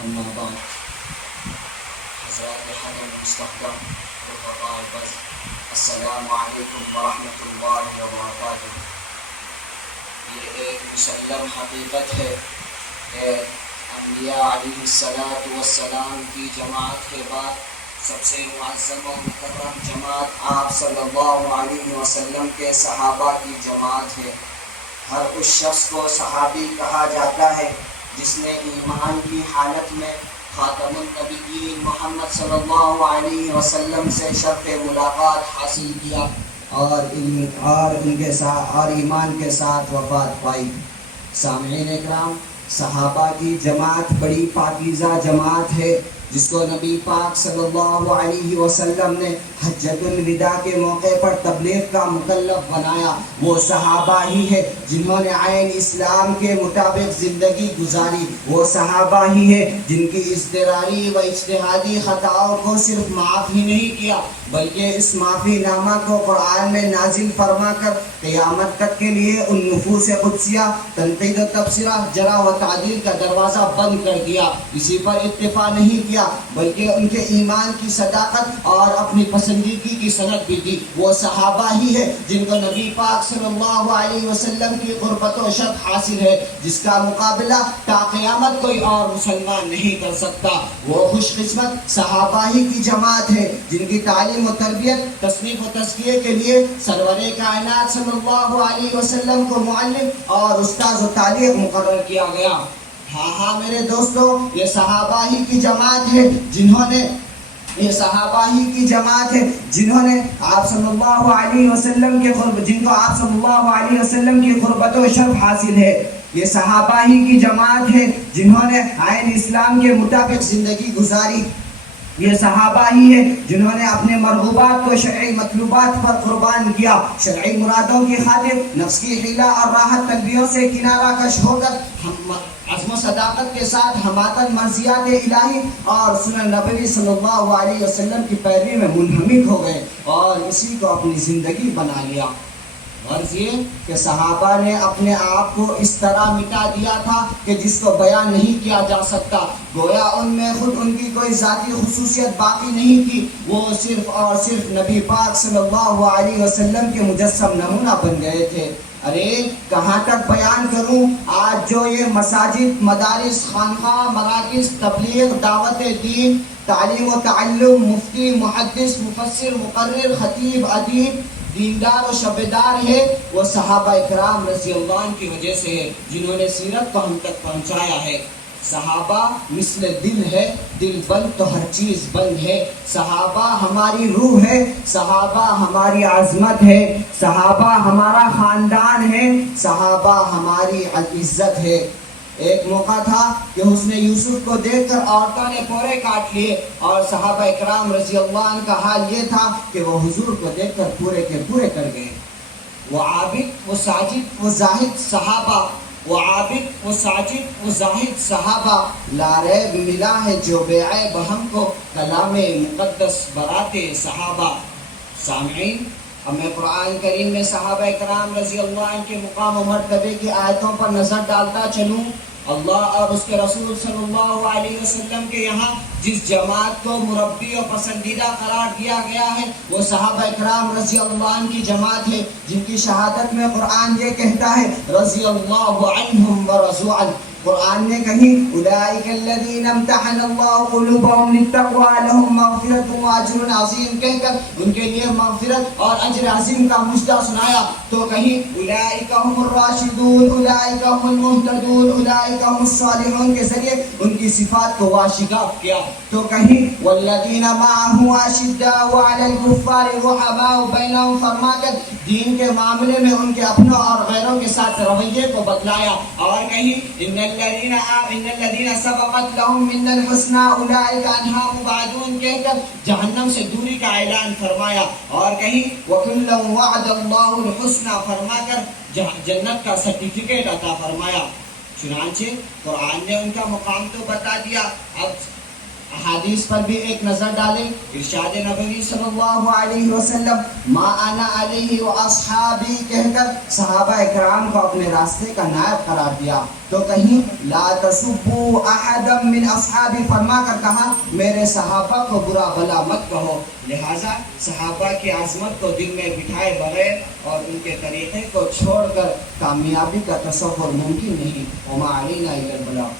اما بعد حضرات حضر مستحکم السلام علیکم ورحمۃ اللہ وبرکاتہ۔ یہ ایک مسلم حقیقت ہے کہ انبیاء علیہ السلام کی جماعت کے بعد سب سے معظم و مکرم جماعت آپ صلی اللہ علیہ وسلم کے صحابہ کی جماعت ہے۔ ہر اس شخص کو صحابی کہا جاتا ہے جس نے ایمان کی حالت میں خاتم النبیین محمد صلی اللہ علیہ وسلم سے شرف ملاقات حاصل کیا اور ایمان کے ساتھ وفات پائی۔ سامعین اکرام، صحابہ کی جماعت بڑی پاکیزہ جماعت ہے جس کو نبی پاک صلی اللہ علیہ وسلم نے حجۃ الوداع کے موقع پر تبلیغ کا مکلف بنایا۔ وہ صحابہ ہی ہے جنہوں نے عین اسلام کے مطابق زندگی گزاری۔ وہ صحابہ ہی ہے جن کی اضطراری و اجتہادی خطاؤں کو صرف معاف ہی نہیں کیا بلکہ اس معافی نامہ کو قرآن میں نازل فرما کر قیامت تک کے لیے ان نفوس قدسیہ تنقید و تبصرہ جرح و تعدیل کا دروازہ بند کر دیا۔ اسی پر اکتفا نہیں کیا بلکہ ان کے ایمان کی صداقت اور اپنی پسندیدگی کی سند بھی دی۔ وہ صحابہ ہی ہے جن کو نبی پاک صلی اللہ علیہ وسلم کی قربت و شرف حاصل ہے جس کا مقابلہ تا قیامت کوئی اور مسلمان نہیں کر سکتا۔ وہ خوش قسمت صحابہ ہی کی جماعت ہے جن کی تعلیم و تربیت، تصنیف و تزکیے کے لیے سرور کائنات صلی اللہ علیہ وسلم کو معلم اور استاذ و طالب مقرر کیا گیا۔ ہاں میرے دوستو، یہ صحابہ ہی کی جماعت ہے جنہوں نے آپ صلی اللہ علیہ وسلم کے جن کو آپ صلی اللہ علیہ وسلم کی قربت و شرف حاصل ہے۔ یہ صحابہ ہی کی جماعت ہے جنہوں نے عین اسلام کے مطابق زندگی گزاری۔ یہ صحابہ ہی ہے جنہوں نے اپنے مرغوبات کو شرعی مطلوبات پر قربان کیا، شرعی مرادوں کی خاطر نفس کی حیلہ اور راحت طلبیوں سے کنارہ کش ہو کر عزم و صداقت کے ساتھ ہماتن مرضیات الہی اور سنن نبوی صلی اللہ علیہ وسلم کی پیروی میں منہمک ہو گئے اور اسی کو اپنی زندگی بنا لیا۔ غرض یہ کہ صحابہ نے اپنے آپ کو اس طرح مٹا دیا تھا کہ جس کو بیان نہیں کیا جا سکتا۔ گویا ان میں خود ان کی کوئی ذاتی خصوصیت باقی نہیں تھی، وہ صرف اور صرف نبی پاک صلی اللہ علیہ وسلم کے مجسم نمونہ بن گئے تھے۔ ارے کہاں تک بیان کروں؟ آج جو یہ مساجد، مدارس، خانقاہ، مراکز، تبلیغ، دعوت دین، تعلیم و تعلم، مفتی، محدث، مفسر، مقرر، خطیب، ادیب، دیندار و شبیدار ہے، وہ صحابہ اکرام رضی اللہ عنہ کی وجہ سے ہے جنہوں نے سیرت کو ہم تک پہنچایا ہے۔ صحابہ مثل دل ہے، دل بند تو ہر چیز بند ہے۔ صحابہ ہماری روح ہے، صحابہ ہماری عظمت ہے، صحابہ ہمارا خاندان ہے، صحابہ ہماری عزت ہے۔ ایک موقع تھا کہ حسن یوسف کو دیکھ کر عورتوں نے پورے کاٹ لیے اور صحابہ اکرام رضی اللہ عنہ کا حال یہ تھا کہ وہ حضور کو دیکھ کر پورے کے پورے کر گئے۔ وہ عابد، وہ ساجد، وہ زاہد صحابہ، وہ عابد، وہ ساجد، وہ زاہد صحابہ، لا ریب ملا ہے جو بے عیب ہم کو کلام مقدس براتے صحابہ۔ سامعین، اب میں قرآن کریم میں صحابہ اکرام رضی اللہ عنہ کے مقام و مرتبے کی آیتوں پر نظر ڈالتا چلوں۔ اللہ اور اس کے رسول صلی اللہ علیہ وسلم کے یہاں جس جماعت کو مربی و پسندیدہ قرار دیا گیا ہے وہ صحابہ اکرام رضی اللہ عنہ کی جماعت ہے جن کی شہادت میں قرآن یہ کہتا ہے رضی اللہ عنہم ورضوا عنہ۔ قرآن نے کہیں اولئک الذین امتحن اللہ قلوبہم للتقوی لہم مغفرۃ واجر عظیم کہہ کر ان کے لیے مغفرت اور اجر عظیم کا مژدہ سنایا۔ تو کہیں اولئک هم الراشدون، اولئک هم المہتدون، اولئک هم الصالحون کے ذریعے ان کی صفات کو واشگاف کیا۔ تو کہیں والذین معه اشداء علی الکفار رحماء بینہم فرما کر دین کے معاملے میں ان کے اپنوں اور غیروں کے ساتھ رویے کو بتلایا۔ اور کہیں ان الذین سبقت لهم منا الحسنى اولئک عنہا مبعدون کہہ کر جہنم سے دوری کا اعلان فرمایا۔ اور کہیں وکلا وعد اللہ الحسنى فرما کر جنت کا سرٹیفکیٹ عطا فرمایا۔ چنانچہ قرآن نے ان کا مقام تو بتا دیا، اب احادیث پر بھی ایک نظر ڈالیں. ارشاد نبوی صلی اللہ علیہ وسلم ما انا علیہ واصحابی کہہ کر صحابہ اکرام کو اپنے راستے کا نائب قرار دیا. تو کہیں لا تسبوا احدا من اصحابی فرما کر کہا میرے صحابہ کو برا بھلا مت کہو. لہٰذا صحابہ کی عظمت کو دل میں بٹھائے بغیر اور ان کے طریقے کو چھوڑ کر کامیابی کا تصور ممکن نہیں. وما علینا الا البلاغ.